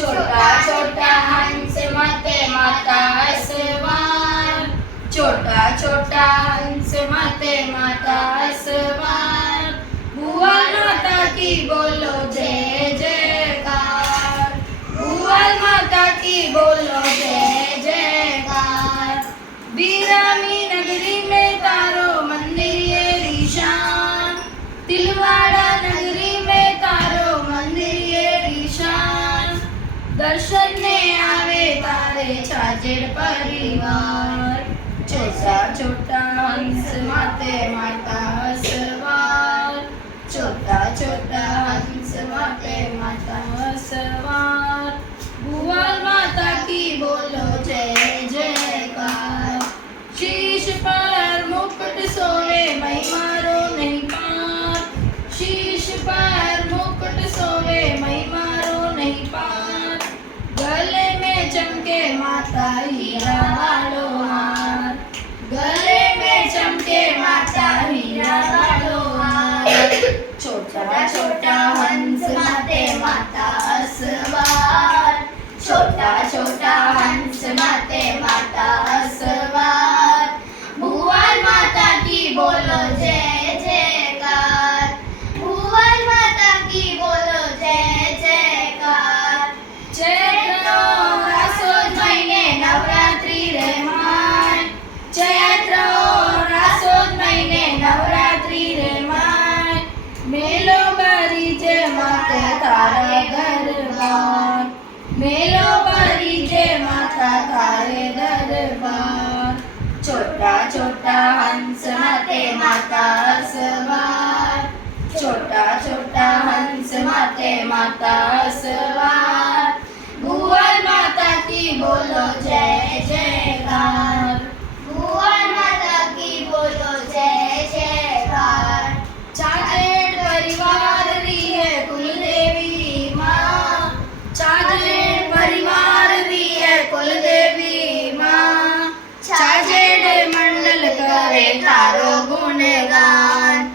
छोटा छोटा हंस माते माता सवार, छोटा छोटा हंस माते माता सवार, भुवन माता की बोलो जय जयकार, भुवन माता की बोलो जय जयकार। बीरामी नगरी में तारो मंदिर ये ईशान, तिलवाड़ा नगरी में तारो मंदिर ये ईशान, दर्शन ने आवे तारे छाजेड़ परिवार, छोटा छोटा हंस माते माता सवार, छोटा छोटा हंस माते माता सवार, भुवन माता की बोलो जय जयकार। शीश पर मुकुट सोवे महिमारो नहीं पार, शीश पर मुकुट सोवे महिमारो नहीं पार, गले में चमके माता हीरा वालो हार, गले में चमके माता हीरा वालो हार। छोटा छोटा हंस माते माता सवार, छोटा छोटा हंस माते माता सवार, भुवन माता की बोलो जय जयकार, भुवन माता की बोलो जय जयकार। चैत्र रासोद महीने नवरात्रि रहमान, चैत्र रासोद महीने नवरात्रि रहमान, मेलो भरी जय माते तारे दरबार, मेलो भरी जय माता तारे दरबार। छोटा छोटा हंस माते माता सवार, छोटा छोटा हंस माते माता सवार, भुवन माता की बोलो जय जयकार, भुवन माता की बोलो जय जयकार। छाजेड़ परिवार री है कुलदेवी माँ, छाजेड़ परिवार री है कुलदेवी माँ, छाजेड़ मंडल करे तारो गुणगान,